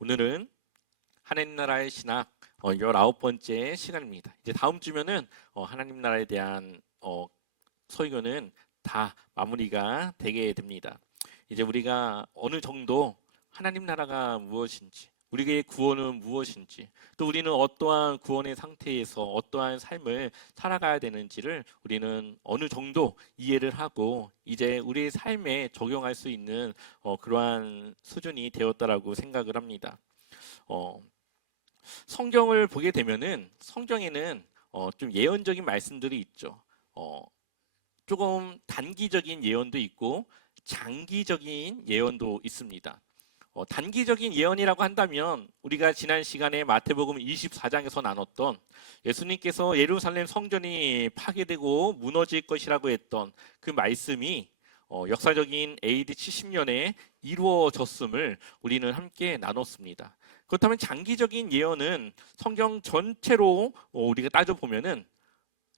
오늘은 하나님 나라의 신학 19번째 시간입니다. 이제 다음 주면은 하나님 나라에 대한 설교는 다 마무리가 되게 됩니다. 이제 우리가 어느 정도 하나님 나라가 무엇인지, 우리의 구원은 무엇인지, 또 우리는 어떠한 구원의 상태에서 어떠한 삶을 살아가야 되는지를 우리는 어느 정도 이해를 하고 이제 우리의 삶에 적용할 수 있는 그러한 수준이 되었다라고 생각을 합니다. 어, 성경을 보게 되면은 성경에는 좀 예언적인 말씀들이 있죠. 어, 조금 단기적인 예언도 있고 장기적인 예언도 있습니다. 단기적인 예언이라고 한다면 우리가 지난 시간에 마태복음 24장에서 나눴던 예수님께서 예루살렘 성전이 파괴되고 무너질 것이라고 했던 그 말씀이 역사적인 AD 70년에 이루어졌음을 우리는 함께 나눴습니다. 그렇다면 장기적인 예언은 성경 전체로 우리가 따져보면은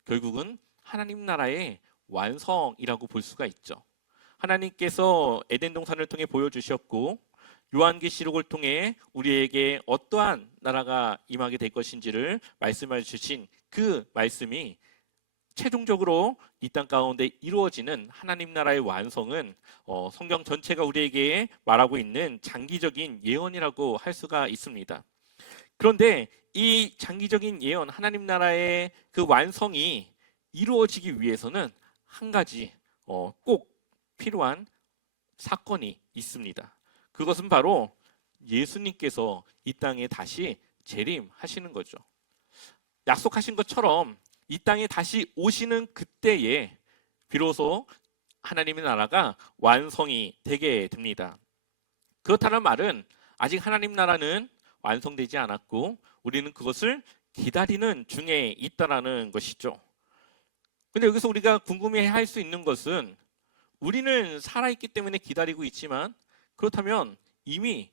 결국은 하나님 나라의 완성이라고 볼 수가 있죠. 하나님께서 에덴 동산을 통해 보여주셨고 요한계시록을 통해 우리에게 어떠한 나라가 임하게 될 것인지를 말씀해 주신 그 말씀이 최종적으로 이 땅 가운데 이루어지는 하나님 나라의 완성은 성경 전체가 우리에게 말하고 있는 장기적인 예언이라고 할 수가 있습니다. 그런데 이 장기적인 예언, 하나님 나라의 그 완성이 이루어지기 위해서는 한 가지 꼭 필요한 사건이 있습니다. 그것은 바로 예수님께서 이 땅에 다시 재림하시는 거죠. 약속하신 것처럼 이 땅에 다시 오시는 그때에 비로소 하나님의 나라가 완성이 되게 됩니다. 그렇다는 말은 아직 하나님 나라는 완성되지 않았고 우리는 그것을 기다리는 중에 있다라는 것이죠. 근데 여기서 우리가 궁금해할 수 있는 것은 우리는 살아있기 때문에 기다리고 있지만 그렇다면 이미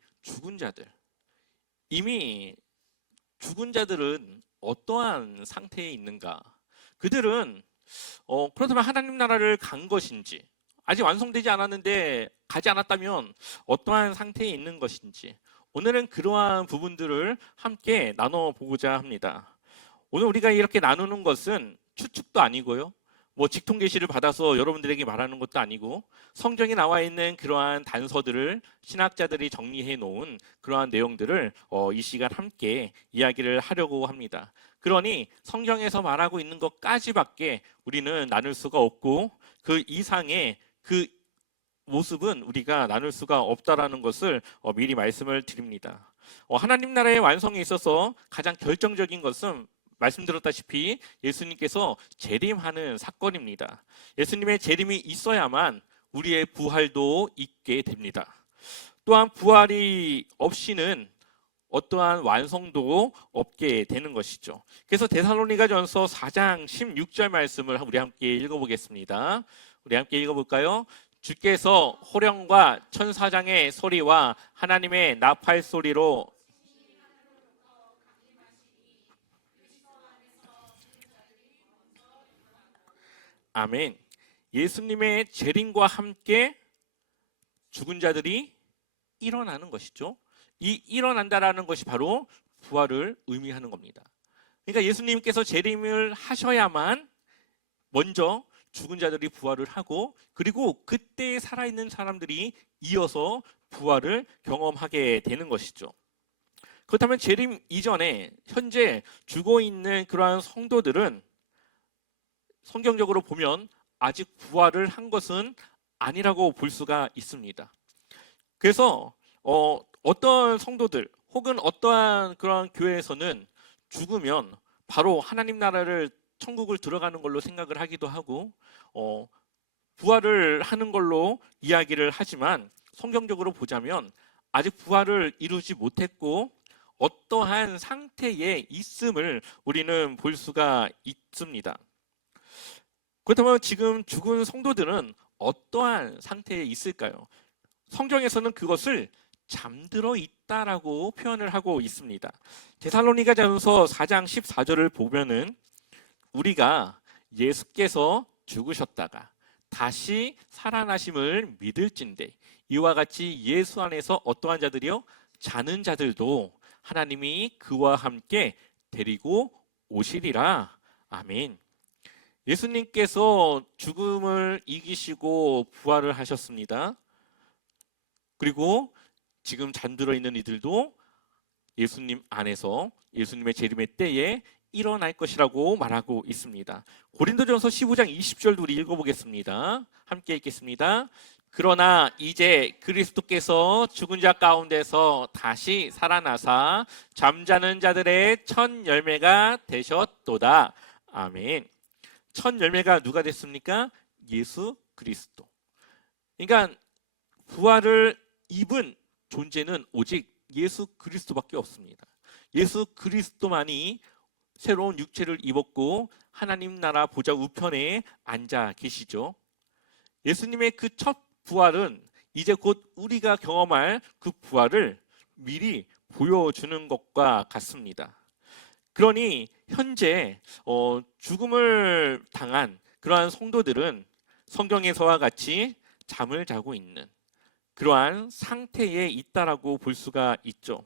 죽은 자들은 어떠한 상태에 있는가? 그들은 그렇다면 하나님 나라를 간 것인지 아직 완성되지 않았는데 가지 않았다면 어떠한 상태에 있는 것인지 오늘은 그러한 부분들을 함께 나눠보고자 합니다. 오늘 우리가 이렇게 나누는 것은 추측도 아니고요. 뭐 직통 계시를 받아서 여러분들에게 말하는 것도 아니고 성경에 나와 있는 그러한 단서들을 신학자들이 정리해 놓은 그러한 내용들을 이 시간 함께 이야기를 하려고 합니다. 그러니 성경에서 말하고 있는 것까지밖에 우리는 나눌 수가 없고 그 이상의 그 모습은 우리가 나눌 수가 없다라는 것을 미리 말씀을 드립니다. 하나님 나라의 완성에 있어서 가장 결정적인 것은 말씀드렸다시피 예수님께서 재림하는 사건입니다. 예수님의 재림이 있어야만 우리의 부활도 있게 됩니다. 또한 부활이 없이는 어떠한 완성도 없게 되는 것이죠. 그래서 데살로니가전서 4장 16절 말씀을 우리 함께 읽어보겠습니다. 우리 함께 읽어볼까요? 주께서 호령과 천사장의 소리와 하나님의 나팔 소리로 아멘. 예수님의 재림과 함께 죽은 자들이 일어나는 것이죠. 이 일어난다라는 것이 바로 부활을 의미하는 겁니다. 그러니까 예수님께서 재림을 하셔야만 먼저 죽은 자들이 부활을 하고 그리고 그때 살아있는 사람들이 이어서 부활을 경험하게 되는 것이죠. 그렇다면 재림 이전에 현재 죽어 있는 그러한 성도들은 성경적으로 보면 아직 부활을 한 것은 아니라고 볼 수가 있습니다. 그래서 어떤 성도들 혹은 어떠한 그런 교회에서는 죽으면 바로 하나님 나라를 천국을 들어가는 걸로 생각을 하기도 하고 부활을 하는 걸로 이야기를 하지만 성경적으로 보자면 아직 부활을 이루지 못했고 어떠한 상태에 있음을 우리는 볼 수가 있습니다. 그렇다면 지금 죽은 성도들은 어떠한 상태에 있을까요? 성경에서는 그것을 잠들어 있다라고 표현을 하고 있습니다. 데살로니가전서 4장 14절을 보면은 우리가 예수께서 죽으셨다가 다시 살아나심을 믿을진대 이와 같이 예수 안에서 어떠한 자들이요? 자는 자들도 하나님이 그와 함께 데리고 오시리라. 아멘. 예수님께서 죽음을 이기시고 부활을 하셨습니다. 그리고 지금 잠들어 있는 이들도 예수님 안에서 예수님의 재림의 때에 일어날 것이라고 말하고 있습니다. 고린도전서 15장 20절도 우리 읽어보겠습니다. 함께 읽겠습니다. 그러나 이제 그리스도께서 죽은 자 가운데서 다시 살아나사 잠자는 자들의 첫 열매가 되셨도다. 아멘. 첫 열매가 누가 됐습니까? 예수 그리스도. 그러니까 부활을 입은 존재는 오직 예수 그리스도밖에 없습니다. 예수 그리스도만이 새로운 육체를 입었고 하나님 나라 보좌 우편에 앉아 계시죠. 예수님의 그 첫 부활은 이제 곧 우리가 경험할 그 부활을 미리 보여주는 것과 같습니다. 그러니 현재 죽음을 당한 그러한 성도들은 성경에서와 같이 잠을 자고 있는 그러한 상태에 있다라고 볼 수가 있죠.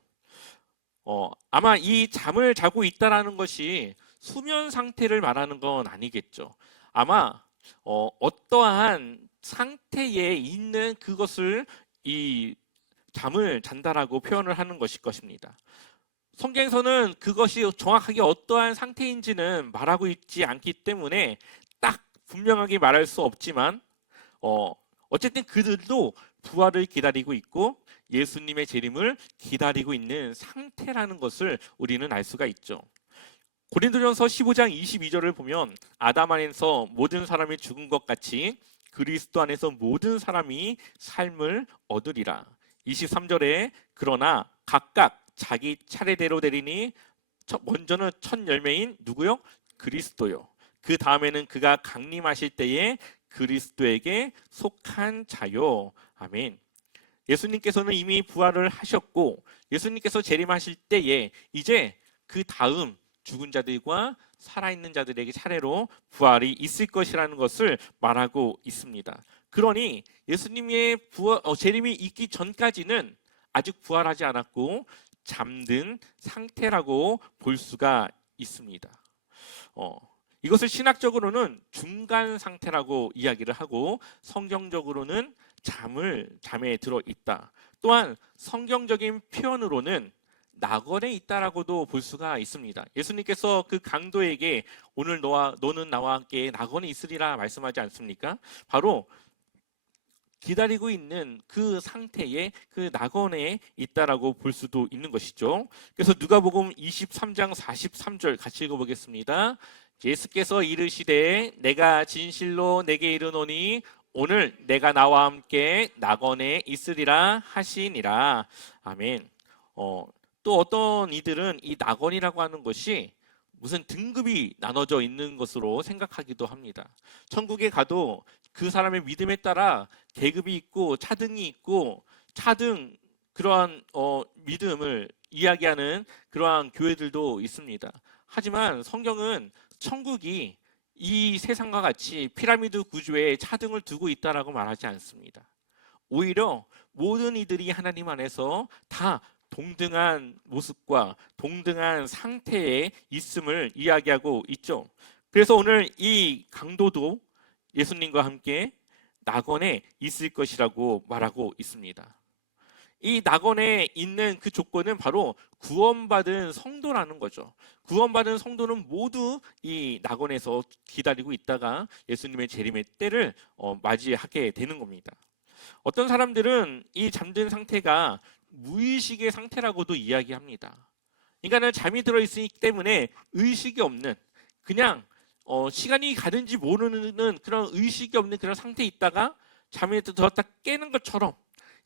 아마 이 잠을 자고 있다라는 것이 수면 상태를 말하는 건 아니겠죠. 아마 어떠한 상태에 있는 그것을 이 잠을 잔다라고 표현을 하는 것일 것입니다. 성경에서는 그것이 정확하게 어떠한 상태인지는 말하고 있지 않기 때문에 딱 분명하게 말할 수 없지만 어쨌든 그들도 부활을 기다리고 있고 예수님의 재림을 기다리고 있는 상태라는 것을 우리는 알 수가 있죠. 고린도전서 15장 22절을 보면 아담 안에서 모든 사람이 죽은 것 같이 그리스도 안에서 모든 사람이 삶을 얻으리라. 23절에 그러나 각각 자기 차례대로 되리니 먼저는 첫 열매인 누구요? 그리스도요. 그 다음에는 그가 강림하실 때에 그리스도에게 속한 자요. 아멘. 예수님께서는 이미 부활을 하셨고 예수님께서 재림하실 때에 이제 그 다음 죽은 자들과 살아있는 자들에게 차례로 부활이 있을 것이라는 것을 말하고 있습니다. 그러니 예수님의 재림이 있기 전까지는 아직 부활하지 않았고 잠든 상태라고 볼 수가 있습니다. 이것을 신학적으로는 중간 상태라고 이야기를 하고 성경적으로는 잠에 들어 있다. 또한 성경적인 표현으로는 낙원에 있다라고도 볼 수가 있습니다. 예수님께서 그 강도에게 오늘 너는 나와 함께 낙원에 있으리라 말씀하지 않습니까? 바로 기다리고 있는 그 상태에 그 낙원에 있다라고 볼 수도 있는 것이죠. 그래서 누가복음 23장 43절 같이 읽어보겠습니다. 예수께서 이르시되 내가 진실로 내게 이르노니 오늘 내가 나와 함께 낙원에 있으리라 하시니라. 아멘. 또 어떤 이들은 이 낙원이라고 하는 것이 무슨 등급이 나눠져 있는 것으로 생각하기도 합니다. 천국에 가도 그 사람의 믿음에 따라 계급이 있고 차등이 있고 차등 그러한 믿음을 이야기하는 그러한 교회들도 있습니다. 하지만 성경은 천국이 이 세상과 같이 피라미드 구조에 차등을 두고 있다라고 말하지 않습니다. 오히려 모든 이들이 하나님 안에서 다 동등한 모습과 동등한 상태에 있음을 이야기하고 있죠. 그래서 오늘 이 강도도 예수님과 함께 낙원에 있을 것이라고 말하고 있습니다. 이 낙원에 있는 그 조건은 바로 구원받은 성도라는 거죠. 구원받은 성도는 모두 이 낙원에서 기다리고 있다가 예수님의 재림의 때를 맞이하게 되는 겁니다. 어떤 사람들은 이 잠든 상태가 무의식의 상태라고도 이야기합니다. 인간은 잠이 들어있기 때문에 의식이 없는 그냥 시간이 가는지 모르는 그런 의식이 없는 그런 상태에 있다가 잠에 들었다 깨는 것처럼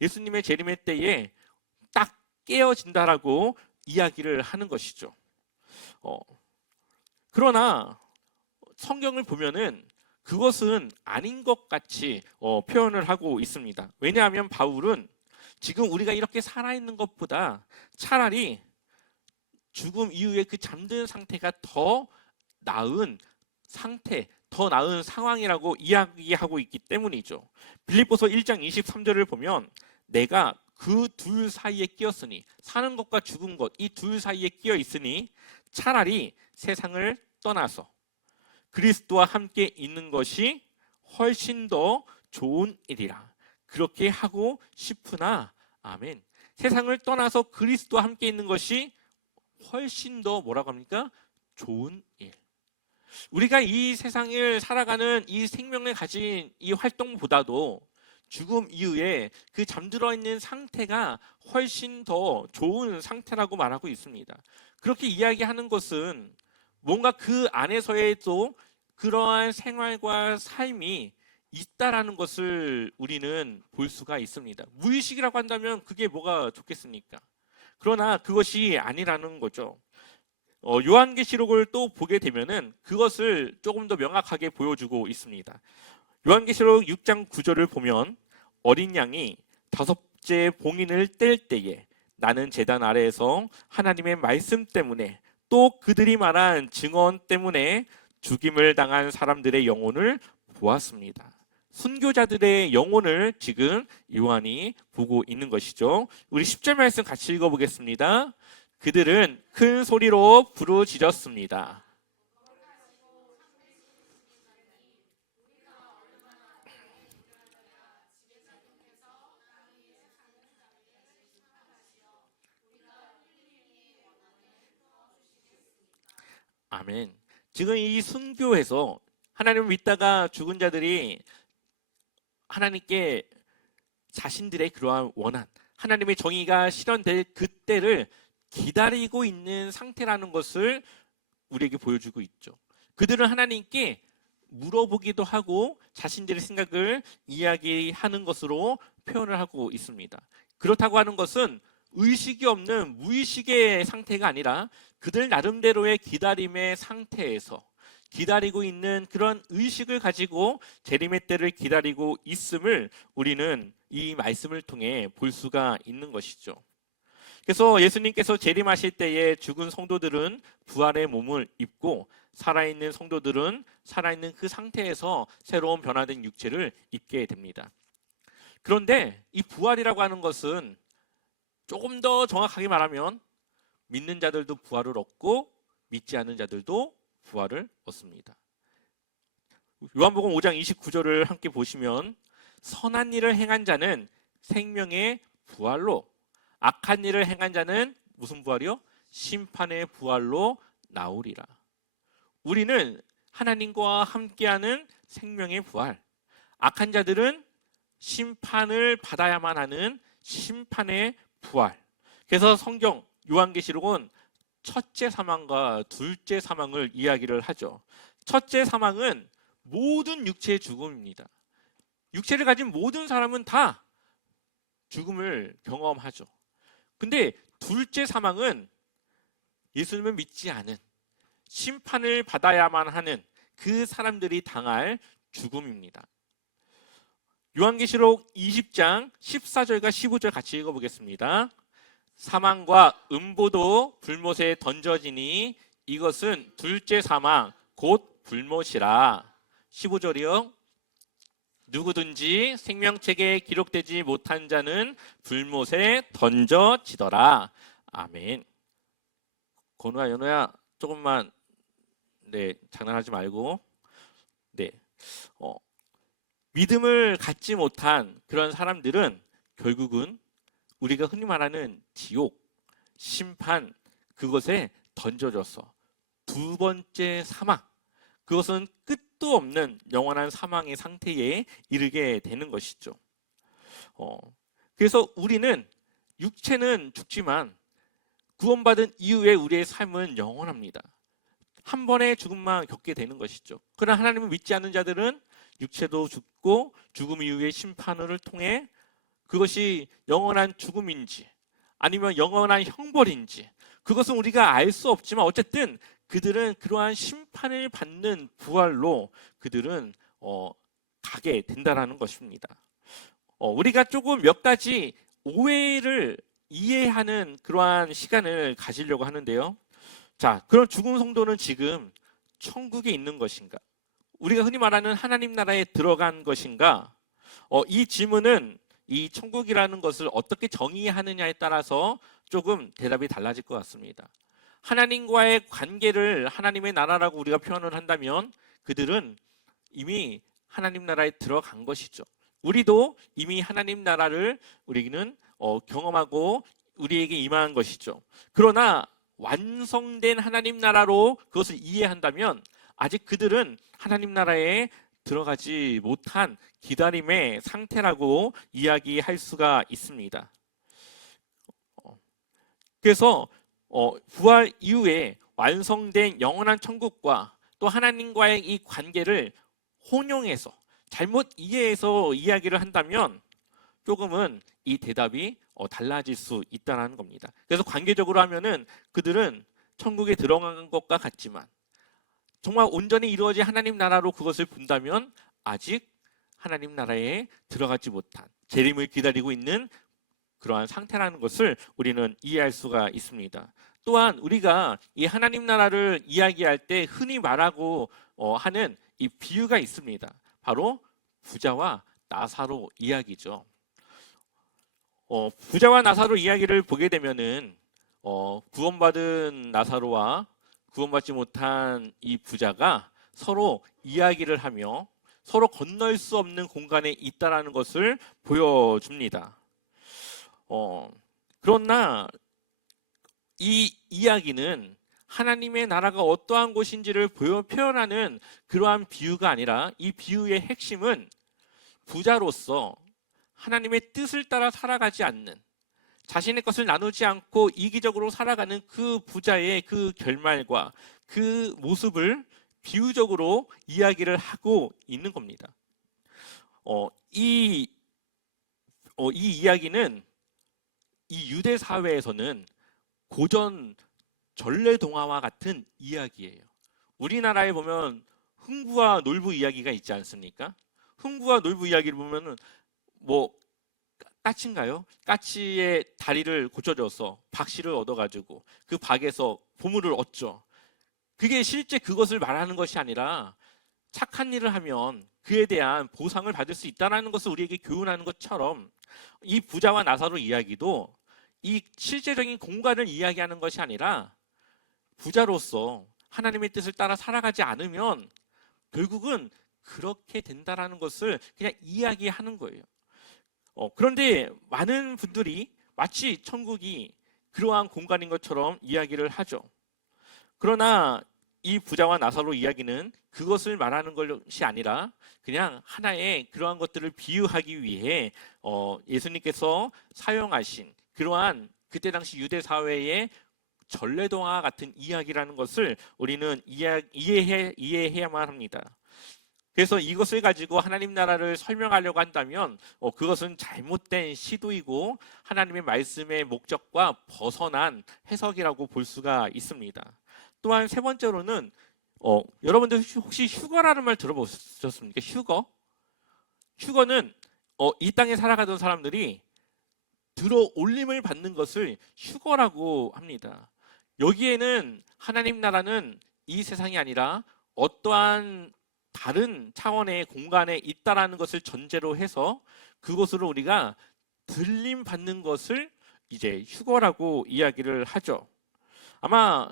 예수님의 재림의 때에 딱 깨어진다라고 이야기를 하는 것이죠. 그러나 성경을 보면은 그것은 아닌 것 같이 표현을 하고 있습니다. 왜냐하면 바울은 지금 우리가 이렇게 살아있는 것보다 차라리 죽음 이후에 그 잠든 상태가 더 나은 상태, 더 나은 상황이라고 이야기하고 있기 때문이죠. 빌립보서 1장 23절을 보면 내가 그 둘 사이에 끼었으니, 사는 것과 죽은 것 이 둘 사이에 끼어 있으니 차라리 세상을 떠나서 그리스도와 함께 있는 것이 훨씬 더 좋은 일이라 그렇게 하고 싶으나. 아멘. 세상을 떠나서 그리스도와 함께 있는 것이 훨씬 더 뭐라고 합니까? 좋은 일. 우리가 이 세상을 살아가는 이 생명을 가진 이 활동보다도 죽음 이후에 그 잠들어 있는 상태가 훨씬 더 좋은 상태라고 말하고 있습니다. 그렇게 이야기하는 것은 뭔가 그 안에서에도 그러한 생활과 삶이 있다라는 것을 우리는 볼 수가 있습니다. 무의식이라고 한다면 그게 뭐가 좋겠습니까? 그러나 그것이 아니라는 거죠. 요한계시록을 또 보게 되면은 그것을 조금 더 명확하게 보여주고 있습니다. 요한계시록 6장 9절을 보면 어린 양이 5째 봉인을 뗄 때에 나는 제단 아래에서 하나님의 말씀 때문에 또 그들이 말한 증언 때문에 죽임을 당한 사람들의 영혼을 보았습니다. 순교자들의 영혼을 지금 요한이 보고 있는 것이죠. 우리 10절 말씀 같이 읽어보겠습니다. 그들은 큰 소리로 부르짖었습니다. 아멘. 지금 이 순교에서 하나님을 믿다가 죽은 자들이 하나님께 자신들의 그러한 원한, 하나님의 정의가 실현될 그때를 기다리고 있는 상태라는 것을 우리에게 보여주고 있죠. 그들은 하나님께 물어보기도 하고 자신들의 생각을 이야기하는 것으로 표현을 하고 있습니다. 그렇다고 하는 것은 의식이 없는 무의식의 상태가 아니라 그들 나름대로의 기다림의 상태에서 기다리고 있는 그런 의식을 가지고 재림의 때를 기다리고 있음을 우리는 이 말씀을 통해 볼 수가 있는 것이죠. 그래서 예수님께서 재림하실 때에 죽은 성도들은 부활의 몸을 입고 살아있는 성도들은 살아있는 그 상태에서 새로운 변화된 육체를 입게 됩니다. 그런데 이 부활이라고 하는 것은 조금 더 정확하게 말하면 믿는 자들도 부활을 얻고 믿지 않는 자들도 부활을 얻습니다. 요한복음 5장 29절을 함께 보시면 선한 일을 행한 자는 생명의 부활로, 악한 일을 행한 자는 무슨 부활이요? 심판의 부활로 나오리라. 우리는 하나님과 함께하는 생명의 부활, 악한 자들은 심판을 받아야만 하는 심판의 부활. 그래서 성경 요한계시록은 첫째 사망과 둘째 사망을 이야기를 하죠. 첫째 사망은 모든 육체의 죽음입니다. 육체를 가진 모든 사람은 다 죽음을 경험하죠. 근데 둘째 사망은 예수님을 믿지 않은, 심판을 받아야만 하는 그 사람들이 당할 죽음입니다. 요한계시록 20장 14절과 15절 같이 읽어보겠습니다. 사망과 음보도 불못에 던져지니 이것은 둘째 사망 곧 불못이라. 15절이요. 누구든지 생명책에 기록되지 못한 자는 불못에 던져지더라. 아멘. 건우야, 연우야, 조금만 장난하지 말고. 믿음을 갖지 못한 그런 사람들은 결국은 우리가 흔히 말하는 지옥, 심판, 그것에 던져져서 두 번째 사망, 그것은 끝도 없는 영원한 사망의 상태에 이르게 되는 것이죠. 그래서 우리는 육체는 죽지만 구원받은 이후에 우리의 삶은 영원합니다. 한 번의 죽음만 겪게 되는 것이죠. 그러나 하나님을 믿지 않는 자들은 육체도 죽고 죽음 이후의 심판을 통해 그것이 영원한 죽음인지 아니면 영원한 형벌인지 그것은 우리가 알 수 없지만 어쨌든 그들은 그러한 심판을 받는 부활로 그들은 가게 된다라는 것입니다. 우리가 조금 몇 가지 오해를 이해하는 그러한 시간을 가지려고 하는데요. 자, 그럼 죽은 성도는 지금 천국에 있는 것인가? 우리가 흔히 말하는 하나님 나라에 들어간 것인가? 이 질문은 이 천국이라는 것을 어떻게 정의하느냐에 따라서 조금 대답이 달라질 것 같습니다. 하나님과의 관계를 하나님의 나라라고 우리가 표현을 한다면 그들은 이미 하나님 나라에 들어간 것이죠. 우리도 이미 하나님 나라를 우리는 경험하고 우리에게 임한 것이죠. 그러나 완성된 하나님 나라로 그것을 이해한다면 아직 그들은 하나님 나라에 들어가지 못한 기다림의 상태라고 이야기할 수가 있습니다. 그래서 부활 이후에 완성된 영원한 천국과 또 하나님과의 이 관계를 혼용해서 잘못 이해해서 이야기를 한다면 조금은 이 대답이 달라질 수 있다는 겁니다. 그래서 관계적으로 하면은 그들은 천국에 들어간 것과 같지만 정말 온전히 이루어진 하나님 나라로 그것을 본다면 아직 하나님 나라에 들어가지 못한 재림을 기다리고 있는 그러한 상태라는 것을 우리는 이해할 수가 있습니다. 또한 우리가 이 하나님 나라를 이야기할 때 흔히 말하고 하는 이 비유가 있습니다. 바로 부자와 나사로 이야기죠. 부자와 나사로 이야기를 보게 되면은 구원받은 나사로와 구원받지 못한 이 부자가 서로 이야기를 하며 서로 건널 수 없는 공간에 있다라는 것을 보여줍니다. 그러나 이 이야기는 하나님의 나라가 어떠한 곳인지를 표현하는 그러한 비유가 아니라 이 비유의 핵심은 부자로서 하나님의 뜻을 따라 살아가지 않는, 자신의 것을 나누지 않고 이기적으로 살아가는 그 부자의 그 결말과 그 모습을 비유적으로 이야기를 하고 있는 겁니다. 이 이야기는 이 유대 사회에서는 고전 전래동화와 같은 이야기예요. 우리나라에 보면 흥부와 놀부 이야기가 있지 않습니까? 흥부와 놀부 이야기를 보면은 뭐 까치인가요? 까치의 다리를 고쳐줘서 박씨를 얻어가지고 그 박에서 보물을 얻죠. 그게 실제 그것을 말하는 것이 아니라 착한 일을 하면 그에 대한 보상을 받을 수 있다는 것을 우리에게 교훈하는 것처럼 이 부자와 나사로 이야기도 이 실제적인 공간을 이야기하는 것이 아니라 부자로서 하나님의 뜻을 따라 살아가지 않으면 결국은 그렇게 된다라는 것을 그냥 이야기하는 거예요. 그런데 많은 분들이 마치 천국이 그러한 공간인 것처럼 이야기를 하죠. 그러나 이 부자와 나사로 이야기는 그것을 말하는 것이 아니라 그냥 하나의 그러한 것들을 비유하기 위해 예수님께서 사용하신 그러한 그때 당시 유대 사회의 전래동화 같은 이야기라는 것을 우리는 이해해야만 합니다. 그래서 이것을 가지고 하나님 나라를 설명하려고 한다면 그것은 잘못된 시도이고 하나님의 말씀의 목적과 벗어난 해석이라고 볼 수가 있습니다. 또한 세 번째로는 여러분들 혹시 휴거라는 말 들어보셨습니까? 휴거? 휴거는 이 땅에 살아가던 사람들이 들어 올림을 받는 것을 휴거라고 합니다. 여기에는 하나님 나라는 이 세상이 아니라 어떠한 다른 차원의 공간에 있다라는 것을 전제로 해서 그것으로 우리가 들림 받는 것을 이제 휴거라고 이야기를 하죠. 아마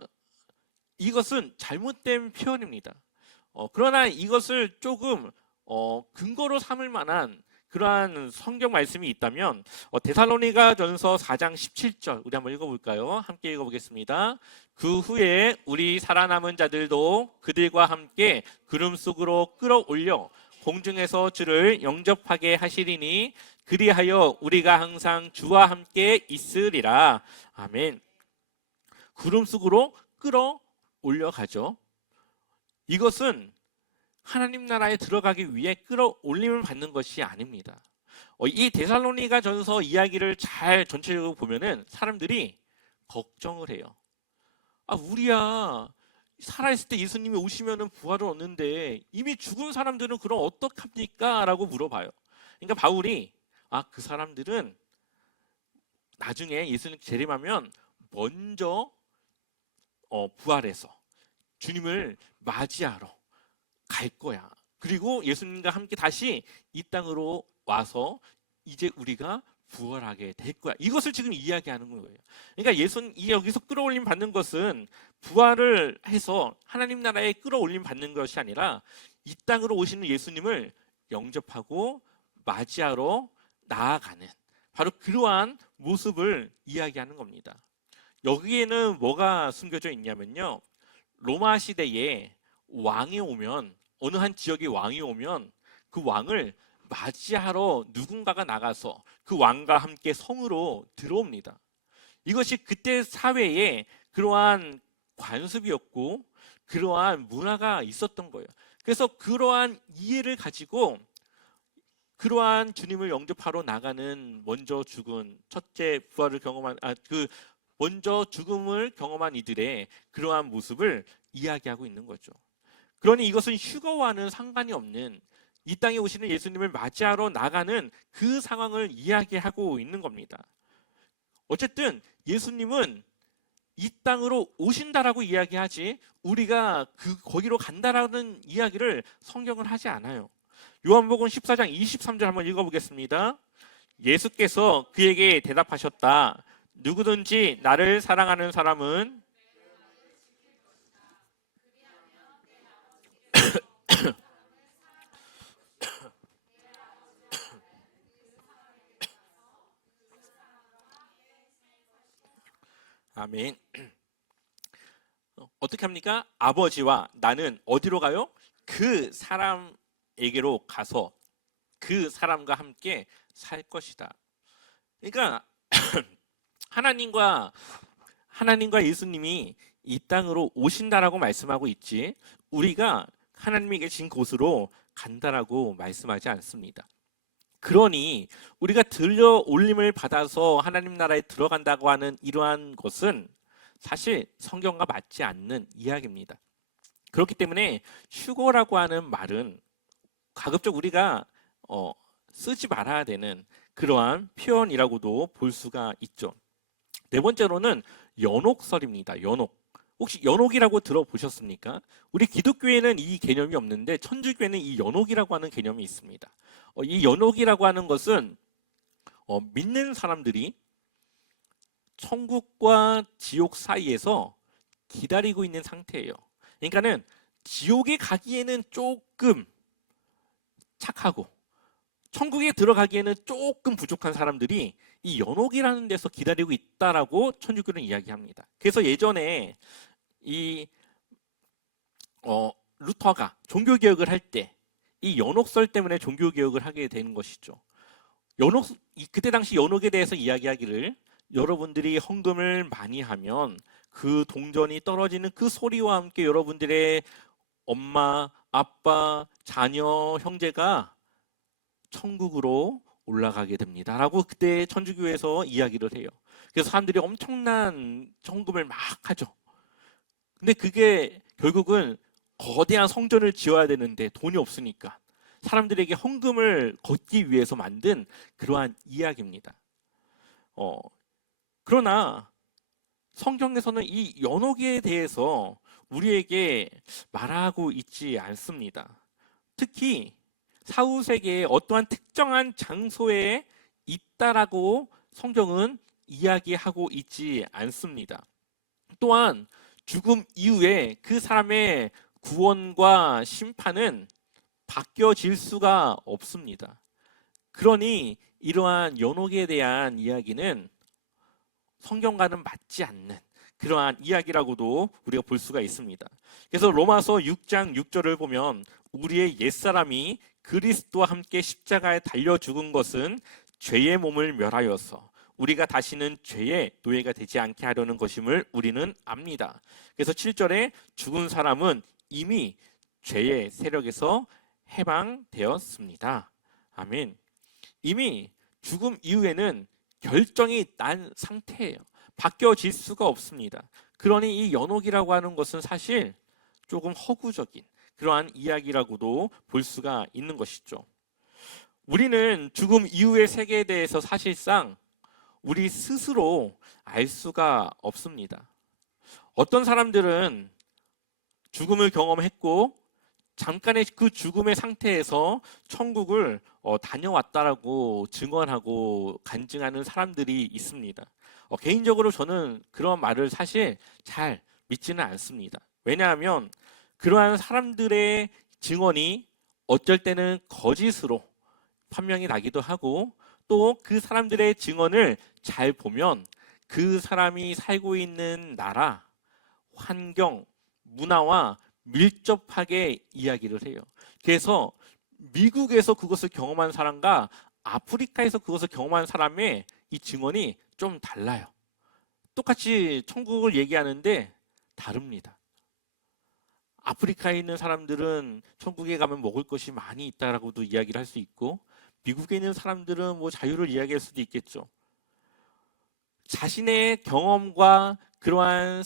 이것은 잘못된 표현입니다. 그러나 이것을 조금 근거로 삼을 만한 그러한 성경 말씀이 있다면 데살로니가전서 4장 17절 우리 한번 읽어볼까요? 함께 읽어보겠습니다. 그 후에 우리 살아남은 자들도 그들과 함께 구름 속으로 끌어올려 공중에서 주를 영접하게 하시리니 그리하여 우리가 항상 주와 함께 있으리라. 아멘. 구름 속으로 끌어올려 가죠. 이것은 하나님 나라에 들어가기 위해 끌어올림을 받는 것이 아닙니다. 이 데살로니가 전서 이야기를 잘 전체적으로 보면은 사람들이 걱정을 해요. 우리야 살아있을 때 예수님이 오시면은 부활을 얻는데 이미 죽은 사람들은 그럼 어떡합니까? 라고 물어봐요. 그러니까 바울이 그 사람들은 나중에 예수님 재림하면 먼저 부활해서 주님을 맞이하러 갈 거야. 그리고 예수님과 함께 다시 이 땅으로 와서 이제 우리가 부활하게 될 거야. 이것을 지금 이야기하는 거예요. 그러니까 예수님 여기서 끌어올림 받는 것은 부활을 해서 하나님 나라에 끌어올림 받는 것이 아니라 이 땅으로 오시는 예수님을 영접하고 맞이하러 나아가는 바로 그러한 모습을 이야기하는 겁니다. 여기에는 뭐가 숨겨져 있냐면요. 로마 시대에 왕이 오면, 어느 한 지역의 왕이 오면 그 왕을 맞이하러 누군가가 나가서 그 왕과 함께 성으로 들어옵니다. 이것이 그때 사회에 그러한 관습이었고 그러한 문화가 있었던 거예요. 그래서 그러한 이해를 가지고 그러한 주님을 영접하러 나가는 먼저 죽은 첫째 부활을 경험한 먼저 죽음을 경험한 이들의 그러한 모습을 이야기하고 있는 거죠. 그러니 이것은 휴거와는 상관이 없는 이 땅에 오시는 예수님을 맞이하러 나가는 그 상황을 이야기하고 있는 겁니다. 어쨌든 예수님은 이 땅으로 오신다라고 이야기하지 우리가 거기로 간다라는 이야기를 성경은 하지 않아요. 요한복음 14장 23절 한번 읽어보겠습니다. 예수께서 그에게 대답하셨다. 누구든지 나를 사랑하는 사람은 아멘. 어떻게 합니까? 아버지와 나는 어디로 가요? 그 사람에게로 가서 그 사람과 함께 살 것이다. 그러니까 하나님과 예수님이 이 땅으로 오신다라고 말씀하고 있지 우리가 하나님이 계신 곳으로 간다라고 말씀하지 않습니다. 그러니 우리가 들려 올림을 받아서 하나님 나라에 들어간다고 하는 이러한 것은 사실 성경과 맞지 않는 이야기입니다. 그렇기 때문에 휴거라고 하는 말은 가급적 우리가 쓰지 말아야 되는 그러한 표현이라고도 볼 수가 있죠. 네 번째로는 연옥설입니다. 연옥. 혹시 연옥이라고 들어보셨습니까? 우리 기독교에는 이 개념이 없는데 천주교에는 이 연옥이라고 하는 개념이 있습니다. 이 연옥이라고 하는 것은 믿는 사람들이 천국과 지옥 사이에서 기다리고 있는 상태예요. 그러니까는 지옥에 가기에는 조금 착하고 천국에 들어가기에는 조금 부족한 사람들이 이 연옥이라는 데서 기다리고 있다라고 천주교는 이야기합니다. 그래서 예전에 이 루터가 종교개혁을 할 때 이 연옥설 때문에 종교개혁을 하게 되는 것이죠. 그때 당시 연옥에 대해서 이야기하기를 여러분들이 헌금을 많이 하면 그 동전이 떨어지는 그 소리와 함께 여러분들의 엄마, 아빠, 자녀, 형제가 천국으로 올라가게 됩니다. 라고 그때 천주교에서 이야기를 해요. 그래서 사람들이 엄청난 헌금을 막 하죠. 근데 그게 결국은 거대한 성전을 지어야 되는데 돈이 없으니까 사람들에게 헌금을 걷기 위해서 만든 그러한 이야기입니다. 그러나 성경에서는 이 연옥에 대해서 우리에게 말하고 있지 않습니다. 특히 사후세계의 어떠한 특정한 장소에 있다라고 성경은 이야기하고 있지 않습니다. 또한 죽음 이후에 그 사람의 구원과 심판은 바뀌어질 수가 없습니다. 그러니 이러한 연옥에 대한 이야기는 성경과는 맞지 않는 그러한 이야기라고도 우리가 볼 수가 있습니다. 그래서 로마서 6장 6절을 보면 우리의 옛사람이 그리스도와 함께 십자가에 달려 죽은 것은 죄의 몸을 멸하여서 우리가 다시는 죄의 노예가 되지 않게 하려는 것임을 우리는 압니다. 그래서 7절에 죽은 사람은 이미 죄의 세력에서 해방되었습니다. 아멘. 이미 죽음 이후에는 결정이 난 상태예요. 바뀌어질 수가 없습니다. 그러니 이 연옥이라고 하는 것은 사실 조금 허구적인 그러한 이야기라고도 볼 수가 있는 것이죠. 우리는 죽음 이후의 세계에 대해서 사실상 우리 스스로 알 수가 없습니다. 어떤 사람들은 죽음을 경험했고 잠깐의 그 죽음의 상태에서 천국을 다녀왔다라고 증언하고 간증하는 사람들이 있습니다. 개인적으로 저는 그런 말을 사실 잘 믿지는 않습니다. 왜냐하면 그러한 사람들의 증언이 어쩔 때는 거짓으로 판명이 나기도 하고, 또 그 사람들의 증언을 잘 보면 그 사람이 살고 있는 나라, 환경, 문화와 밀접하게 이야기를 해요. 그래서 미국에서 그것을 경험한 사람과 아프리카에서 그것을 경험한 사람의 이 증언이 좀 달라요. 똑같이 천국을 얘기하는데 다릅니다. 아프리카에 있는 사람들은 천국에 가면 먹을 것이 많이 있다라고도 이야기를 할 수 있고, 미국에 있는 사람들은 뭐 자유를 이야기할 수도 있겠죠. 자신의 경험과 그러한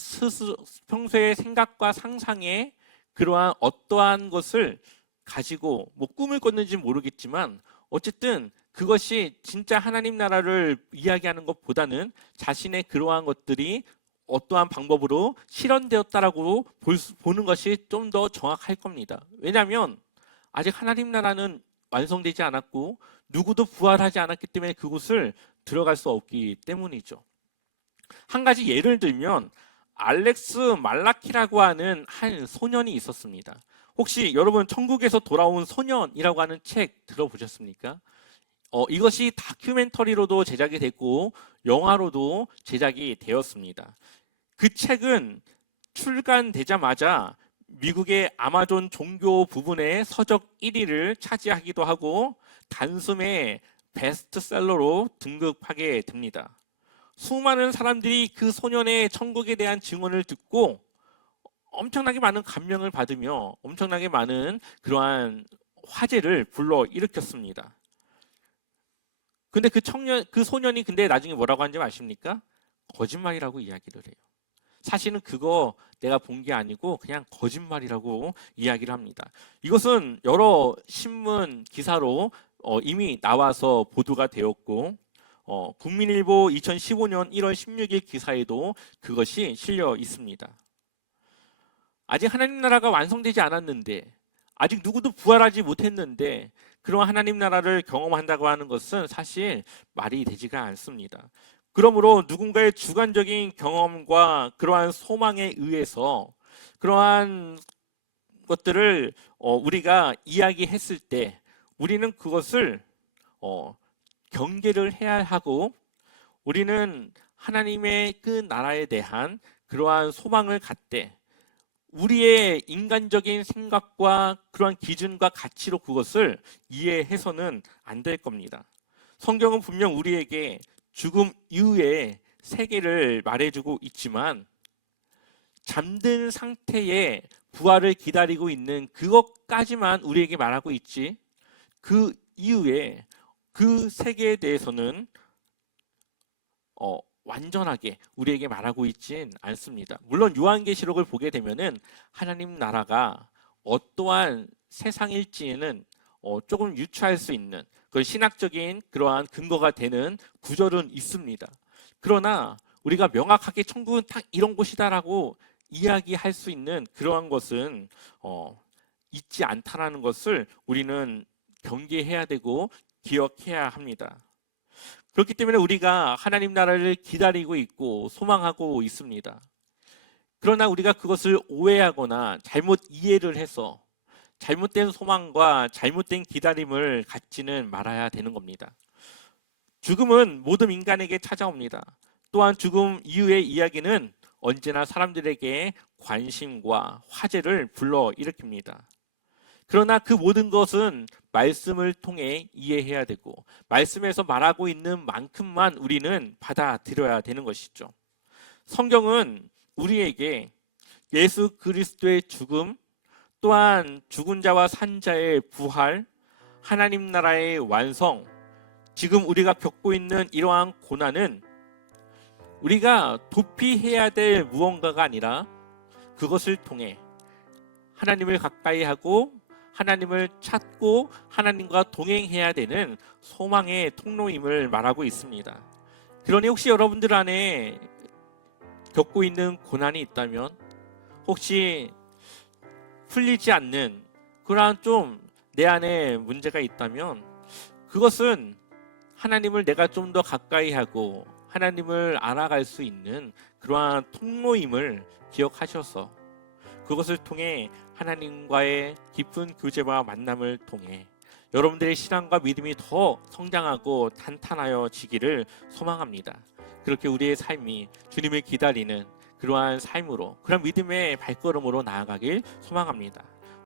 평소의 생각과 상상에 그러한 어떠한 것을 가지고 뭐 꿈을 꿨는지 모르겠지만, 어쨌든 그것이 진짜 하나님 나라를 이야기하는 것보다는 자신의 그러한 것들이 어떠한 방법으로 실현되었다라고 보는 것이 좀 더 정확할 겁니다. 왜냐하면 아직 하나님 나라는 완성되지 않았고 누구도 부활하지 않았기 때문에 그곳을 들어갈 수 없기 때문이죠. 한 가지 예를 들면 알렉스 말라키라고 하는 한 소년이 있었습니다. 혹시 여러분 천국에서 돌아온 소년이라고 하는 책 들어보셨습니까? 이것이 다큐멘터리로도 제작이 됐고 영화로도 제작이 되었습니다. 그 책은 출간되자마자 미국의 아마존 종교 부분의 서적 1위를 차지하기도 하고 단숨에 베스트셀러로 등극하게 됩니다. 수많은 사람들이 그 소년의 천국에 대한 증언을 듣고 엄청나게 많은 감명을 받으며 엄청나게 많은 그러한 화제를 불러일으켰습니다. 근데 그 소년이 근데 나중에 뭐라고 하는지 아십니까? 거짓말이라고 이야기를 해요. 사실은 그거 내가 본 게 아니고 그냥 거짓말이라고 이야기를 합니다. 이것은 여러 신문 기사로 이미 나와서 보도가 되었고, 국민일보 2015년 1월 16일 기사에도 그것이 실려 있습니다. 아직 하나님 나라가 완성되지 않았는데, 아직 누구도 부활하지 못했는데 그런 하나님 나라를 경험한다고 하는 것은 사실 말이 되지가 않습니다. 그러므로 누군가의 주관적인 경험과 그러한 소망에 의해서 그러한 것들을 우리가 이야기했을 때 우리는 그것을 경계를 해야 하고, 우리는 하나님의 그 나라에 대한 그러한 소망을 갖되 우리의 인간적인 생각과 그러한 기준과 가치로 그것을 이해해서는 안 될 겁니다. 성경은 분명 우리에게 죽음 이후의 세계를 말해주고 있지만 잠든 상태의 부활을 기다리고 있는 그것까지만 우리에게 말하고 있지, 그 이후에 그 세계에 대해서는 완전하게 우리에게 말하고 있진 않습니다. 물론 요한계시록을 보게 되면은 하나님 나라가 어떠한 세상일지는 조금 유추할 수 있는 그 신학적인 그러한 근거가 되는 구절은 있습니다. 그러나 우리가 명확하게 천국은 딱 이런 곳이다라고 이야기할 수 있는 그러한 것은 있지 않다라는 것을 우리는 경계해야 되고 기억해야 합니다. 그렇기 때문에 우리가 하나님 나라를 기다리고 있고 소망하고 있습니다. 그러나 우리가 그것을 오해하거나 잘못 이해를 해서 잘못된 소망과 잘못된 기다림을 갖지는 말아야 되는 겁니다. 죽음은 모든 인간에게 찾아옵니다. 또한 죽음 이후의 이야기는 언제나 사람들에게 관심과 화제를 불러일으킵니다. 그러나 그 모든 것은 말씀을 통해 이해해야 되고 말씀에서 말하고 있는 만큼만 우리는 받아들여야 되는 것이죠. 성경은 우리에게 예수 그리스도의 죽음, 또한 죽은 자와 산 자의 부활, 하나님 나라의 완성, 지금 우리가 겪고 있는 이러한 고난은 우리가 도피해야 될 무언가가 아니라 그것을 통해 하나님을 가까이 하고 하나님을 찾고 하나님과 동행해야 되는 소망의 통로임을 말하고 있습니다. 그러니 혹시 여러분들 안에 겪고 있는 고난이 있다면, 혹시 풀리지 않는 그러한 좀 내 안에 문제가 있다면 그것은 하나님을 내가 좀 더 가까이 하고 하나님을 알아갈 수 있는 그러한 통로임을 기억하셔서 그것을 통해 하나님과의 깊은 교제와 만남을 통해 여러분들의 신앙과 믿음이 더 성장하고 탄탄하여지기를 소망합니다. 그렇게 우리의 삶이 주님을 기다리는 그러한 삶으로, 그런 믿음의 발걸음으로 나아가길 소망합니다.